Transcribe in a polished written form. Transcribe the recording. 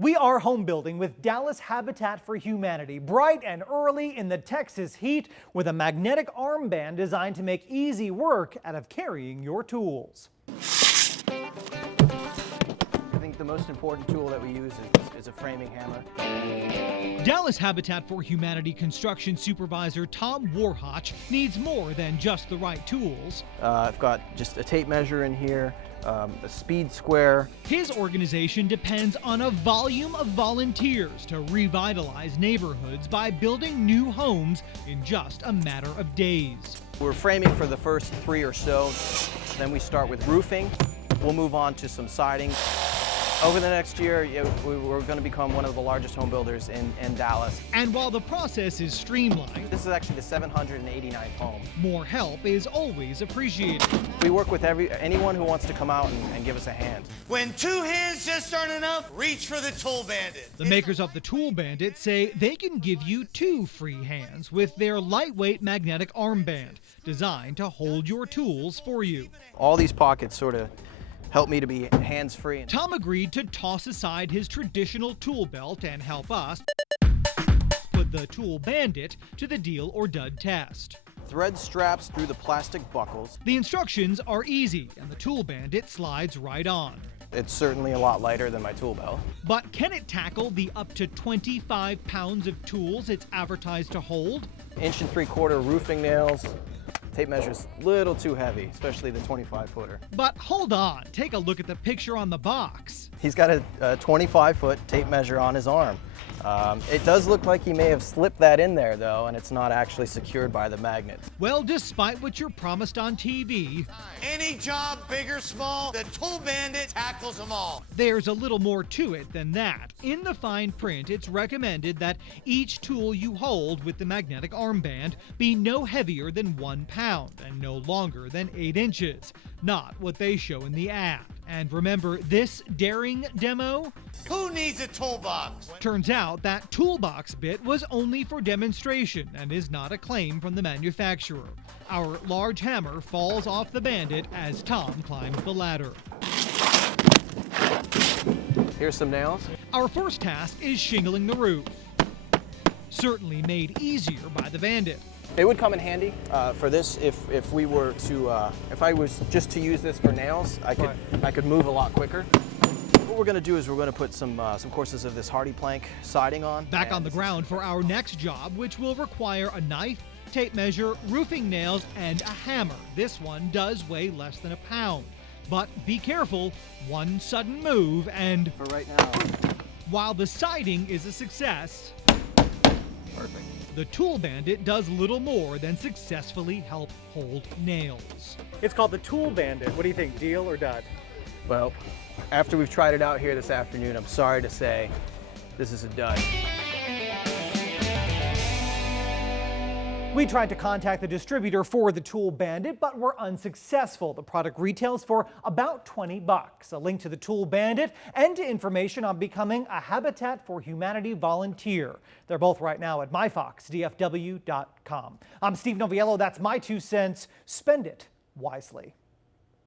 We are home building with Dallas Habitat for Humanity, bright and early in the Texas heat with a magnetic armband designed to make easy work out of carrying your tools. I think the most important tool that we use is a framing hammer. Dallas Habitat for Humanity construction supervisor Tom Warhotch needs more than just the right tools. I've got just a tape measure in here, a speed square. His organization depends on a volume of volunteers to revitalize neighborhoods by building new homes in just a matter of days. We're framing for the first 3 or so, then we start with roofing. We'll move on to some siding. Over the next year, we're going to become one of the largest home builders in Dallas. And while the process is streamlined, this is actually the 789th home. More help is always appreciated. We work with anyone who wants to come out and give us a hand. When 2 hands just aren't enough, reach for the Tool Bandit. The makers of the Tool Bandit say they can give you 2 free hands with their lightweight magnetic armband, designed to hold your tools for you. All these pockets sort of help me to be hands-free. Tom agreed to toss aside his traditional tool belt and help us put the Tool Bandit to the deal or dud test. Thread straps through the plastic buckles. The instructions are easy, and the Tool Bandit slides right on. It's certainly a lot lighter than my tool belt. But can it tackle the up to 25 pounds of tools it's advertised to hold? 1 3/4 roofing nails. Tape measure's a little too heavy, especially the 25-footer. But hold on, take a look at the picture on the box. He's got a 25-foot tape measure on his arm. It does look like he may have slipped that in there though, and it's not actually secured by the magnet. Well, despite what you're promised on TV, any job, big or small, the Tool Bandit tackles them all. There's a little more to it than that. In the fine print, it's recommended that each tool you hold with the magnetic armband be no heavier than 1 pound and no longer than 8 inches. Not what they show in the ad. And remember this daring demo? Who needs a toolbox? Turns out that toolbox bit was only for demonstration and is not a claim from the manufacturer. Our large hammer falls off the Bandit as Tom climbs the ladder. Here's some nails. Our first task is shingling the roof. Certainly made easier by the Bandit. It would come in handy for this if we were to if I was just to use this for nails. I could move a lot quicker. What we're going to do is we're going to put some courses of this hardy plank siding on. Back on the ground for our next job, which will require a knife, tape measure, roofing nails, and a hammer. This one does weigh less than 1 pound. But be careful, one sudden move and for right now. While the siding is a success, Perfect. The Tool Bandit does little more than successfully help hold nails. It's called the Tool Bandit. What do you think, deal or dud? Well, after we've tried it out here this afternoon, I'm sorry to say this is a dud. We tried to contact the distributor for the Tool Bandit, but were unsuccessful. The product retails for about $20. A link to the Tool Bandit and to information on becoming a Habitat for Humanity volunteer. They're both right now at myfoxdfw.com. I'm Steve Noviello. That's my 2 cents. Spend it wisely.